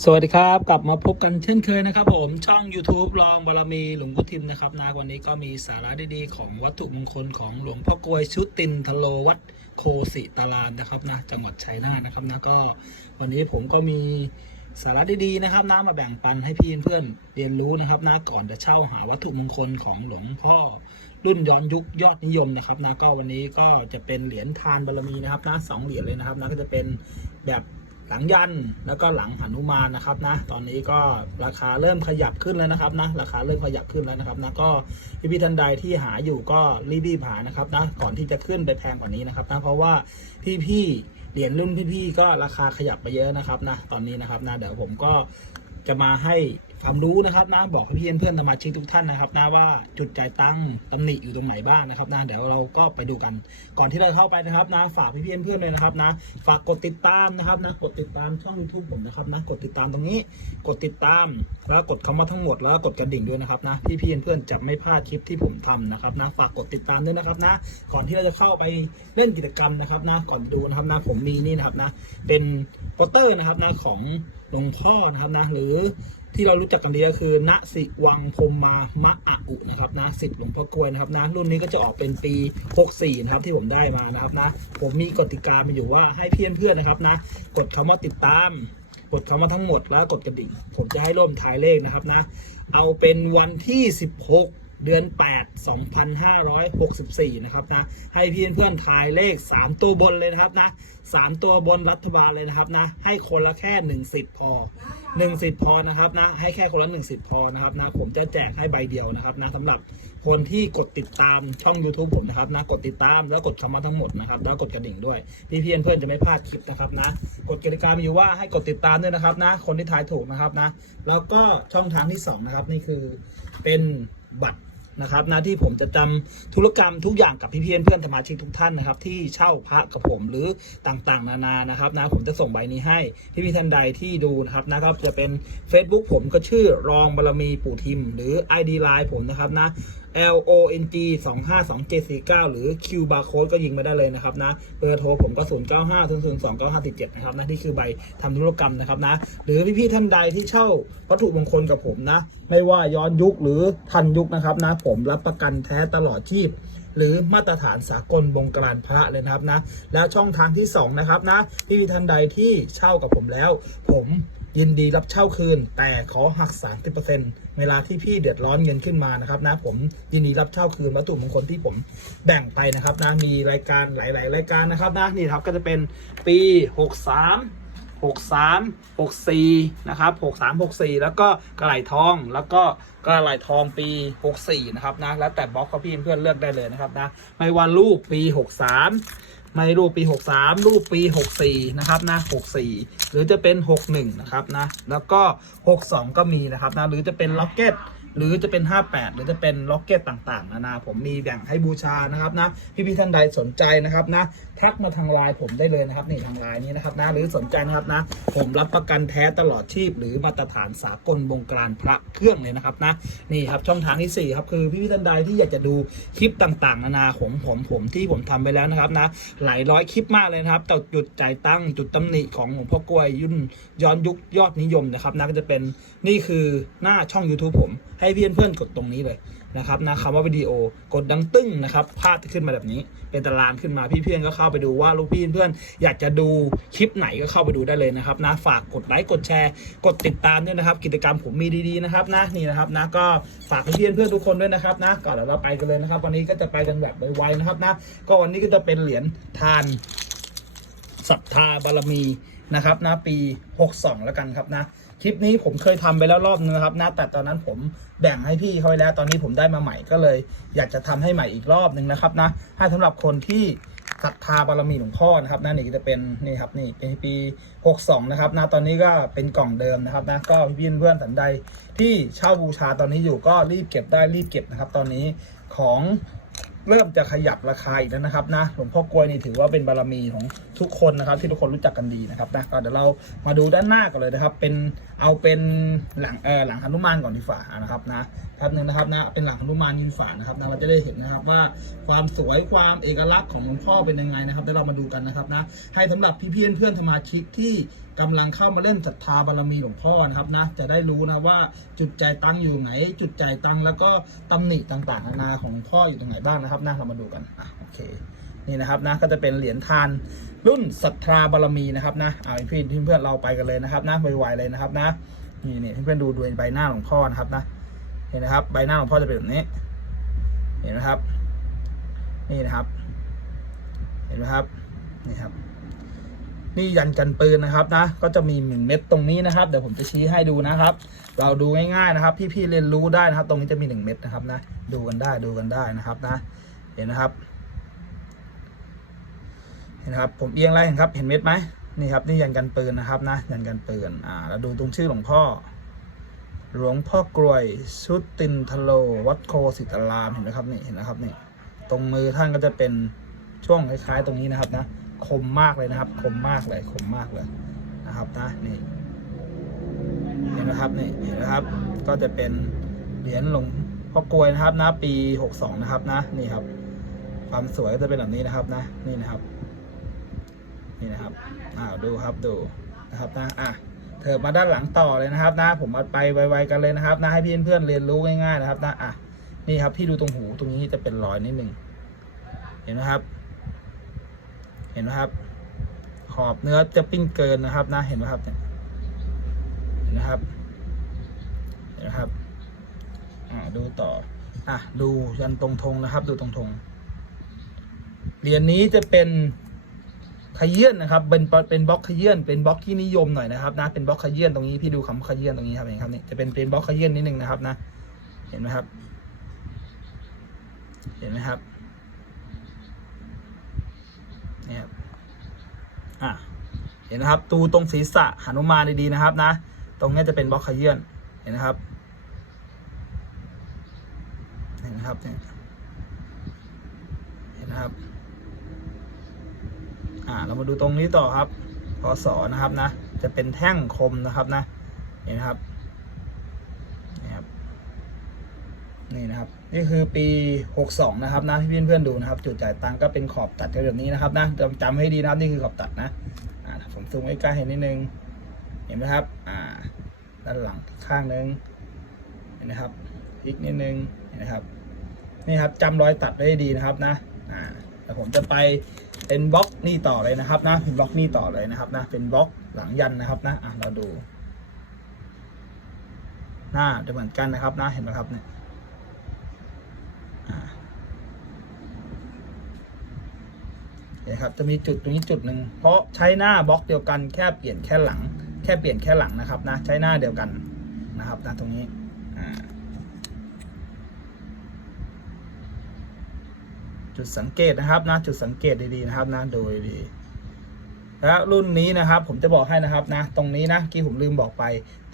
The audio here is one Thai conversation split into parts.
สวัสดีครับกลับมาพบกันเช่นเคยนะครับ ผมช่อง YouTube ลองบารมีหลวงพุทิมนะครับนะวันนี้ก็มีสาระดีๆ ของวัตถุมงคลของหลวงพ่อกลวยชุตินทโลวัดโคสิตารานนะครับนะจังหวัดชัยนาทนะครับนะก็วันนี้ผมก็มีสาระดีๆนะครับนะมาแบ่งปันให้พี่เพื่อนเรียนรู้นะครับนะก่อนจะเช่าหาวัตถุมงคลของหลวงพ่อรุ่นย้อนยุคยอดนิยมนะครับนะก็วันนี้ก็จะเป็นเหรียญทานบารมีนะครับนะสองเหรียญเลยนะครับนะก็จะเป็นแบบ หลังยันแล้วก็หลังหนุมานนะครับนะ ตอนนี้ก็ราคาเริ่มขยับขึ้นแล้วนะครับนะ ราคาเริ่มขยับขึ้นแล้วนะครับนะ ก็พี่พี่ท่านใดที่หาอยู่ก็รีบๆหานะครับนะ ก่อนที่จะขึ้นไปแพงกว่านี้นะครับนะ เพราะว่าพี่พี่เหรียญรุ่นพี่ๆก็ราคาขยับไปเยอะนะครับนะ ตอนนี้นะครับนะ เดี๋ยวผมก็จะมาให้ ความรู้นะครับนะบอกให้พี่เพื่อนสมาชิกทุกท่านนะครับนะว่าจุดจ่ายตังค์ตำหนิอยู่ตรงไหนบ้างนะครับนะเดี๋ยวเราก็ไปดูกันก่อนที่เราเข้าไปนะครับนะฝากพี่เพื่อนเลยนะครับนะฝากกดติดตามนะครับนะกดติดตามช่อง YouTube ผมนะครับนะกดติดตามตรงนี้ กดติดตาม แล้วกดคำว่าทั้งหมดแล้วกดกระดิ่งด้วยนะครับนะพี่ๆเพื่อนจะไม่พลาดคลิปที่ผมทำนะครับนะฝากกดติดตามด้วยนะครับนะก่อนที่เราจะเข้าไปเล่นกิจกรรมนะครับนะก่อนดูนะครับนะผมมีนี่นะครับนะเป็นโปสเตอร์นะครับนะของหลวงพ่อนะครับนะหรือ ที่เรารู้จักกันดีก็คือณสิวังพรหมามะอะอุนะครับนะสิทธิ์หลวงพ่อกล้วยนะครับนะรุ่นนี้ก็จะออกเป็นปี 64 นะครับที่ผมได้มานะครับนะ ผมมีกติกามาอยู่ว่าให้เพื่อนเพื่อนๆนะครับนะ กดคำว่าติดตาม กดคำว่าทั้งหมดแล้วกดกระดิ่ง ผมจะให้ร่วมทายเลขนะครับนะ เอาเป็นวันที่ 16 เดือน 8 2564 นะครับนะ ให้เพื่อนเพื่อนทายเลข 3 ตัวบนเลยนะครับนะ 3 ตัวบนรัฐบาลเลยนะครับนะ ให้คนละแค่1สิทธิ์พอ1สิทธิ์พอนะครับนะ ให้แค่คนละ1สิทธิ์พอนะครับนะ ผมจะแจกให้ใบเดียวนะครับนะสำหรับคนที่กดติดตามช่อง YouTube ผมนะครับนะ กดติดตามแล้วกดคำว่าทั้งหมดนะครับ แล้วกดกระดิ่งด้วย พี่เพื่อนเพื่อนจะไม่พลาดคลิปนะครับนะกฎกติกามีอยู่ว่าให้กดติดตามด้วยนะครับนะ คนที่ทายถูกนะครับนะ แล้วก็ช่องทางที่สองนะครับนี่คือเป็นบัตร นะครับนะที่ผมจะจำธุรกรรมทุกอย่างกับพี่เพื่อนเพื่อนสมาชิกทุกท่านนะครับ ที่เช่าพระกับผมหรือต่างๆ นานานะครับนะผมจะส่งใบนี้ให้พี่พี่ท่านใดที่ดูนะครับนะครับจะเป็น Facebook ผมก็ชื่อรองบารมีปู่ทิม หรือ ID Line ผมนะครับนะ L O N G 2 5 2 7 4 9 หรือ Q barcode ก็ยิงมาได้เลยนะครับนะเบอร์โทรผมก็ 0 9 5 0 0 2 9 5 7 7นะครับนะนี่คือใบทำธุรกรรมนะครับนะหรือพี่ๆท่านใดที่เช่าวัตถุมงคลกับผมนะ ไม่ว่าย้อนยุคหรือทันยุคนะครับนะผมรับประกันแท้ตลอดชีพหรือมาตรฐานสากลบงการพระเลยนะครับนะ แล้วช่องทางที่สองนะครับนะพี่ๆท่านใดที่เช่ากับผมแล้ว ผม ยินดีรับเช่าคืน แต่ขอหัก 30%เวลาที่พี่เดือดร้อนเงินขึ้นมานะครับนะผมยินดีรับเช่าคืนวัตถุมงคลที่ผมแบ่งไปนะครับนะมีรายการหลาย ๆ รายการนะครับนะนี่ครับก็จะเป็นปี 63 63 64นะครับ63 64 แล้วก็กระไหลทอง แล้วก็กระไหลทองปี 64 นะครับนะ แล้วแต่บล็อกก็พี่เพื่อนเลือกได้เลยนะครับนะ ไม่ว่าลูกปี 63 ไม่รูปปี 63 รูปปี 64 นะครับนะ 64 หรือจะเป็น 61 นะครับนะ แล้วก็ 62 ก็มีนะครับนะ หรือจะเป็นล็อกเก็ตหรือจะเป็น 58 หรือจะเป็นล็อกเก็ตต่างๆ นานา ผมมีแบ่งให้บูชานะครับนะ พี่ๆท่านใดสนใจนะครับนะ ทักมาทางไลน์ผมได้เลยนะครับนี่ทางไลน์นี้นะครับนะหรือสนใจนะครับนะ ผมรับประกันแท้ตลอดชีพ หรือมาตรฐานสากลวงการพระเครื่องเลยนะครับนะนี่ครับช่องทางที่4ครับคือพี่ๆท่านใดที่อยากจะดูคลิปต่างๆ นานาของผมผมที่ผมทำไปแล้วนะครับนะหลายร้อยคลิปมากเลยนะครับแต่จุดจ่ายตั้งจุดตำหนิของหลวงพ่อกล้วยยุ่นย้อนยุคยอดนิยมนะครับนะก็จะเป็นนี่คือหน้าช่อง YouTube ผมให้เพื่อนเพื่อนๆกดตรงนี้เลย นะครับนะคำว่าวิดีโอกดดังตึ้งนะครับภาพจะขึ้นมาแบบนี้ เป็นตารางขึ้นมาพี่เพื่อนก็เข้าไปดูว่าลูกพี่เพื่อนอยากจะดูคลิปไหนก็เข้าไปดูได้เลยนะครับนะฝากกดไลค์กดแชร์ กดติดตามด้วยนะครับ กิจกรรมผมมีดีๆนะครับนะนี่นะครับนะก็ฝากเพื่อนเพื่อนทุกคนด้วยนะครับนะก่อนเดี๋ยวเราไปกันเลยนะครับ วันนี้ก็จะไปกันแบบไวๆนะครับนะก็วันนี้ก็จะเป็นเหรียญทานศรัทธาบารมีนะครับนะปี 62 แล้วกันครับนะ คลิปนี้ผมเคยทำไปแล้วรอบนึงนะครับนะแต่ตอนนั้นผมแบ่งให้พี่เขาไว้แล้ว ตอนนี้ผมได้มาใหม่ก็เลย อยากจะทำให้ใหม่อีกรอบหนึ่งนะครับนะให้สำหรับคนที่ศรัทธาบารมีหลวงพ่อนะครับนะนี่จะเป็นนี่ครับนี่เป็นปี 62 นะครับนะตอนนี้ก็เป็นกล่องเดิมนะครับนะก็พี่เพื่อนสันใดที่เช่าบูชาตอนนี้อยู่ก็รีบเก็บได้รีบเก็บนะครับ ตอนนี้ของเริ่มจะขยับราคาอีกแล้วนะครับนะหลวงพ่อกล้วยนี่ถือว่าเป็นบารมีของ ทุกคนนะครับที่ทุกคนรู้จักกันดีนะครับนะก็เดี๋ยวเรามาดูด้านหน้าก่อนเลยนะครับ เป็นเอาเป็นหลังเออหลังหนุมานก่อนดีฝ่านะครับนะแป๊บนึงนะครับนะเป็นหลังหนุมานดีฝ่านะครับนะเราจะได้เห็นนะครับว่าความสวยความเอกลักษณ์ของหลวงพ่อเป็นยังไงนะครับเดี๋ยวเรามาดูกันนะครับนะให้สำหรับพี่ๆเพื่อนสมาชิกที่กำลังเข้ามาเล่นศรัทธาบารมีหลวงพ่อนะครับนะจะได้รู้นะว่าจุดใจตังอยู่ไหน จุดใจตังแล้วก็ตำหนิต่างๆนานาของหลวงพ่ออยู่ตรงไหนบ้างนะครับนะเรามาดูกันอะโอเค นี่นะครับนะก็จะเป็นเหรียญทานรุ่นศรัทธาบารมีนะครับนะเอาพี่เพื่อนเราไปกันเลยนะครับนะไวๆเลยนะครับนะนี่นี่เพื่อนๆดูดูใบหน้าหลวงพ่อนะครับนะเห็นนะครับใบหน้าหลวงพ่อจะเป็นแบบนี้ เห็นไหมครับ นี่นะครับ เห็นไหมครับนี่ครับ นี่ยันกันปืนนะครับนะ ก็จะมีหนึ่งเม็ดตรงนี้นะครับเดี๋ยวผมจะชี้ให้ดูนะครับ เราดูง่ายๆนะครับ พี่ๆเรียนรู้ได้นะครับ ตรงนี้จะมีหนึ่งเม็ดนะครับนะ ดูกันได้ดูกันได้นะครับนะ เห็นนะครับ เห็นครับ ผมเอียงอะไรเห็นครับ เห็นเม็ดไหมนี่ครับนี่ยันกันปืนนะครับนะยันกันปืนอ่าเราดูตรงชื่อหลวงพ่อ หลวงพ่อกรวยชุตินทโล วัดโคสิตารามเห็นไหมครับนี่เห็นนะครับนี่ตรงมือท่านก็จะเป็นช่วงคล้ายๆ ตรงนี้นะครับนะคมมากเลยนะครับ คมมากเลยคมมากเลยนะครับนะนี่เห็นไหมครับนี่เห็นไหมครับ ก็จะเป็นเหรียญหลวงพ่อกรวยนะครับนะปีหกสองนะครับนะนี่ครับ ความสวยก็จะเป็นแบบนี้นะครับนะนี่นะครับ นี่นะครับอ้าวดูครับดูนะครับนะอะเถิบมาด้านหลังต่อเลยนะครับนะผมมาไปไวๆกันเลยนะครับนะให้พี่เพื่อนเรียนรู้ง่ายๆนะครับนะอะนี่ครับพี่ดูตรงหูตรงนี้จะเป็นรอยนิดหนึ่งเห็นไหมครับ เห็นไหมครับ ขอบเนื้อจะปิ้นเกินนะครับนะเห็นไหมครับเนี่ยเห็นไหมครับเห็นไหมครับอ่าดูต่ออะดูยันตรงธงนะครับ ดูตรงธงเหรียญนี้จะเป็น ขยื่นนะครับ เป็นเป็นบล็อกขยื่นเป็นบล็อกที่นิยมหน่อยนะครับนะเป็นบล็อกขยื่นตรงนี้พี่ดูคำขยื่นตรงนี้ครับเห็นครับนี่จะเป็นเป็นบล็อกขยื่นนิดนึงนะครับนะ เห็นไหมครับ เห็นไหมครับนี่ครับอะเห็นนะครับตูตรงศีรษะหนุมานดีๆนะครับนะ ตรงนี้จะเป็นบล็อกขยื่นเห็นนะครับ เห็นนะครับเนี่ยเห็นนะครับ อ่าเรามาดูตรงนี้ต่อครับพศนะครับนะ จะเป็นแท่งคมนะครับนะเห็นนะครับนี่ครับ นี่นะครับ นี่คือปี 62 นะครับนะที่เพื่อนๆดูนะครับ จุดจ่ายตังก็เป็นขอบตัดกันแบบนี้นะครับนะจำจำให้ดีนะครับนี่คือขอบตัดนะอ่าผมซูมใกล้ๆเห็นนิดนึง เห็นไหมครับอ่าด้านหลังข้างนึงเห็นนะครับพลิกนิดนึงเห็นนะครับนี่ครับจำรอยตัดไว้ดีนะครับนะอ่าแต่ผมจะไป เป็นบล็อกนี่ต่อเลยนะครับนะเป็นบล็อกนี่ต่อเลยนะครับนะเป็นบล็อกหลังยันนะครับนะอะเราดูหน้าจะเหมือนกันนะครับนะเห็นไหมครับเนี่ยอ่าเห็นครับจะมีจุดตรงนี้จุดหนึ่งเพราะใช้หน้าบล็อกเดียวกันแค่เปลี่ยนแค่หลัง แค่เปลี่ยนแค่หลังนะครับนะใช้หน้าเดียวกันนะครับนะตรงนี้อ่า จุดสังเกตนะครับนะจุดสังเกตดีๆนะครับนะโดยดีแล้วรุ่นนี้นะครับผมจะบอกให้นะครับนะ ตรงนี้นะที่ผมลืมบอกไป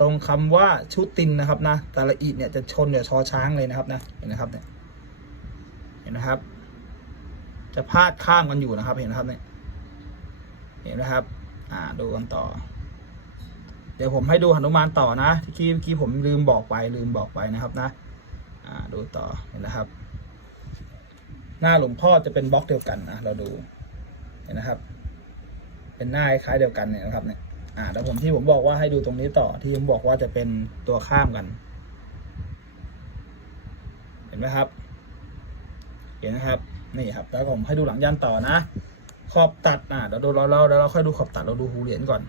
ตรงคำว่าชุดตินนะครับนะแต่ละอีเนี่ยจะชนกับชอช้างเลยนะครับนะเห็นนะครับเนี่ยเห็นนะครับ จะพาดข้ามกันอยู่นะครับเห็นนะครับเนี่ยเห็นนะครับ อ่าดูกันต่อ เดี๋ยวผมให้ดูหนุมานต่อนะที่เมื่อกี้ผมลืมบอกไปลืมบอกไปนะครับนะ อ่าดูต่อเห็นนะครับ หน้าหลวงพ่อจะเป็นบล็อกเดียวกันนะเราดูเห็นนะครับ เป็นหน้าคล้ายเดียวกันเนี่ยนะครับเนี่ยอ่าแล้วผมที่ผมบอกว่าให้ดูตรงนี้ต่อที่ผมบอกว่าจะเป็นตัวข้ามกัน เห็นไหมครับ เห็นนะครับนี่ครับ แล้วผมให้ดูหลังยันต่อนะ ขอบตัดอ่าเดี๋ยวดูเราเราเดี๋ยวเราค่อยดูขอบตัดเราดูหูเหรียญก่อน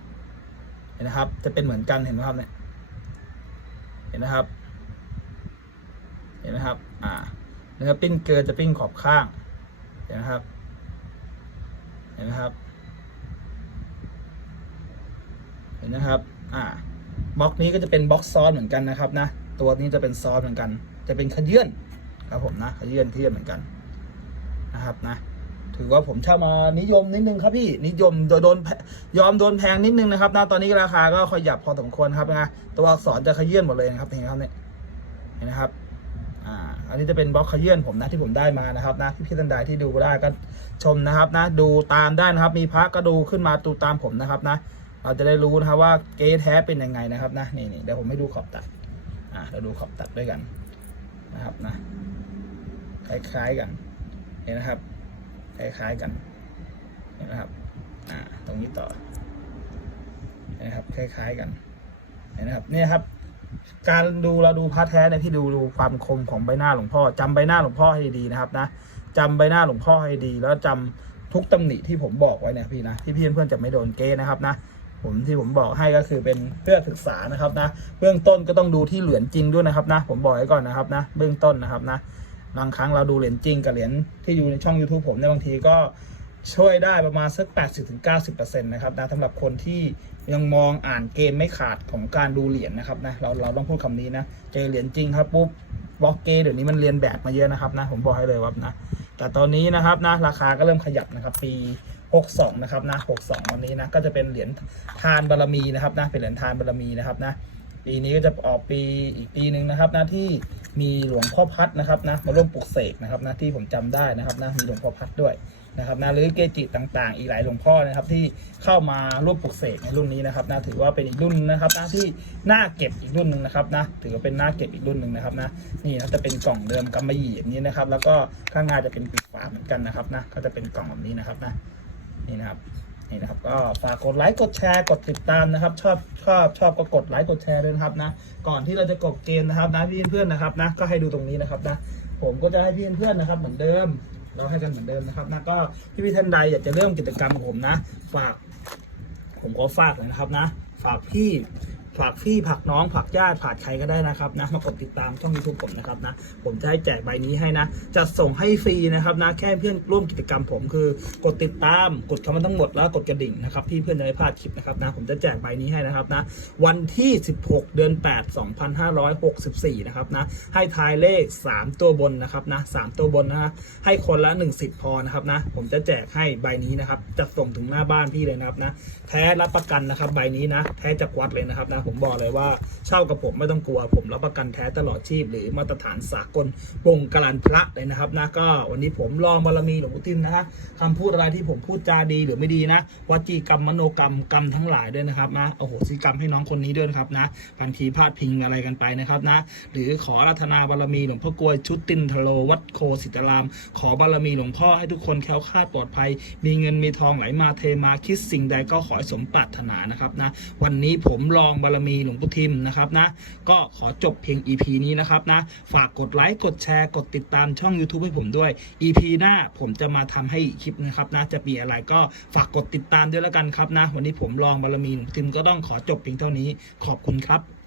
เห็นนะครับ จะเป็นเหมือนกันเห็นไหมครับเนี่ย เห็นนะครับ เห็นไหมครับ อ่า เนื้อปิ้นเกินจะปิ้นขอบข้าง เห็นไหมครับ เห็นไหมครับ เห็นนะครับ อ่าบล็อกนี้ก็จะเป็นบล็อกซ้อนเหมือนกันนะครับนะ ตัวนี้จะเป็นซ้อนเหมือนกัน จะเป็นขยื่นครับผมนะขยื่นขยื่นเหมือนกันนะครับนะ ถือว่าผมเช่ามานิยมนิดนึงครับพี่ นิยมโดนยอมโดนแพงนิดนึงนะครับนะตอนนี้ราคาก็ขยับพอสมควรครับนะ ตัวอักษรจะขยื่นหมดเลยนะครับเห็นไหมครับเนี่ย เห็นไหมครับ อันนี้จะเป็นบล็อกขยื่นผมนะที่ผมได้มานะครับนะพี่พี่ๆท่านใดที่ดูได้ก็ชมนะครับนะดูตามได้นะครับ มีพระก็ดูขึ้นมาดูตามผมนะครับนะ เราจะได้รู้นะครับว่าเก๊แท้เป็นยังไงนะครับนะนี่นี่เดี๋ยวผมให้ดูขอบตัดอ่าเราดูขอบตัดด้วยกันนะครับนะคล้ายๆกันเห็นนะครับคล้ายๆกันเห็นนะครับอ่าตรงนี้ต่อเห็นนะครับคล้ายๆกันเห็นนะครับเนี่ยครับ การดูเราดูพระแท้เนี่ยที่ดูดูความคมของใบหน้าหลวงพ่อจำใบหน้าหลวงพ่อให้ดีนะครับนะจำใบหน้าหลวงพ่อให้ดี แล้วจำทุกตำหนิที่ผมบอกไว้เนี่ยพี่นะที่พี่เพื่อนจะไม่โดนเก้นะครับนะผมที่ผมบอกให้ก็คือเป็นเพื่อศึกษานะครับนะ เบื้องต้นก็ต้องดูที่เหรียญจริงด้วยนะครับนะ ผมบอกไว้ก่อนนะครับนะ เบื้องต้นนะครับนะบางครั้งเราดูเหรียญจริงกับเหรียญที่อยู่ในช่อง YouTube ผมเนี่ยบางทีก็ ช่วยได้ประมาณสัก 80-90%นะครับนะสำหรับคนที่ยังมองอ่านเกมไม่ขาดของการดูเหรียญนะครับนะเราเราต้องพูดคำนี้นะเจอเหรียญจริงครับปุ๊บบล็อกเกเดี๋ยวนี้มันเรียนแบบมาเยอะนะครับนะผมบอกให้เลยว่านะแต่ตอนนี้นะครับนะราคาก็เริ่มขยับนะครับปี 62 นะครับนะ 62 วันนี้นะก็จะเป็นเหรียญทานบารมีนะครับนะเป็นเหรียญทานบารมีนะครับนะปีนี้ก็จะออกปีอีกปีหนึ่งนะครับนะที่มีหลวงพ่อพัดนะครับนะมาร่วมปลุกเสกนะครับนะที่ผมจำได้นะครับนะมีหลวงพ่อพัดด้วย นะครับนะหรือเกจิต่างๆ อีกหลายหลวงพ่อนะครับที่เข้ามาร่วมปลุกเสกในรุ่นนี้นะครับนะถือว่าเป็นอีกรุ่นนะครับนะที่น่าเก็บอีกรุ่นหนึ่งนะครับนะถือว่าเป็นน่าเก็บอีกรุ่นหนึ่งนะครับนะนี่นะจะเป็นกล่องเดิมกำมะหยี่อย่างนี้นะครับ แล้วก็ข้างหน้าจะเป็นปิดฝาเหมือนกันนะครับนะก็จะเป็นกล่องแบบนี้นะครับนะนี่นะครับนี่นะครับก็ฝากกดไลค์กดแชร์กดติดตามนะครับ ชอบชอบชอบก็กดไลค์กดแชร์ด้วยนะครับนะก่อนที่เราจะกดเกมนะครับนะพี่เพื่อนๆนะครับนะก็ให้ดูตรงนี้นะครับนะผมก็จะให้พี่เพื่อนนะครับเหมือนเดิม เราให้กันเหมือนเดิมนะครับนะก็พี่พี่ท่านใดอยากจะเริ่มกิจกรรมของผมนะ ฝาก ผมขอฝากเลยนะครับนะ ฝากพี่ ฝากพี่ผักน้องผักญาติผักใครก็ได้นะครับนะมากดติดตามช่องยูทูบผมนะครับนะผมจะให้แจกใบนี้ให้นะจะส่งให้ฟรีนะครับนะแค่เพื่อนร่วมกิจกรรมผมคือกดติดตามกดคำว่าทั้งหมดแล้วกดกระดิ่งนะครับพี่เพื่อนจะไม่พลาดคลิปนะครับนะผมจะแจกใบนี้ให้นะครับนะวันที่ 16 เดือน 8 2564 นะครับนะให้ทายเลข 3 ตัวบนนะครับนะ3ตัวบนนะฮะให้คนละ1สิทธิ์พอนะครับนะผมจะแจกให้ใบนี้นะครับจะส่งถึงหน้าบ้านพี่เลยนะครับนะแท้รับประกันนะครับใบนี้นะแท้จากวัดเลยนะครับนะผมบอกเลยว่า เช่ากับผมไม่ต้องกลัว ผมรับประกันแท้ตลอดชีพ หรือมาตรฐานสากลวงการันพระเลยนะครับนะก็วันนี้ผมลองบารมีหลวงปู่ทิมนะฮะคำพูดอะไรที่ผมพูดจาดีหรือไม่ดีนะวจีกรรมมโนกรรมกรรมทั้งหลายด้วยนะครับนะโอ้โหสิกรรมให้น้องคนนี้ด้วยนะครับนะพันธีพลาดพิงอะไรกันไปนะครับนะ หรือขอรัธนาบารมีหลวงพ่อกลวยชุดตินทโลวัดโคสิตาราม ขอบารมีหลวงพ่อให้ทุกคนแค้วคลาดปลอดภัย มีเงินมีทองไหลมาเทมาคิดสิ่งใดก็ขอสมปรารถนานะครับนะวันนี้ผมลองบารมีหลวงปู่ทิมนะครับนะก็ขอจบเพียง EP นี้นะครับนะฝากกดไลค์กดแชร์กดติดตามช่อง YouTube ให้ผมด้วย EP หน้าผมจะมาทำให้คลิปนะครับนะจะมีอะไรก็ฝากกดติดตามด้วยแล้วกันครับนะวันนี้ผมลองบารมีหลวงปู่ทิมก็ต้องขอจบเพียงเท่านี้ขอบคุณครับ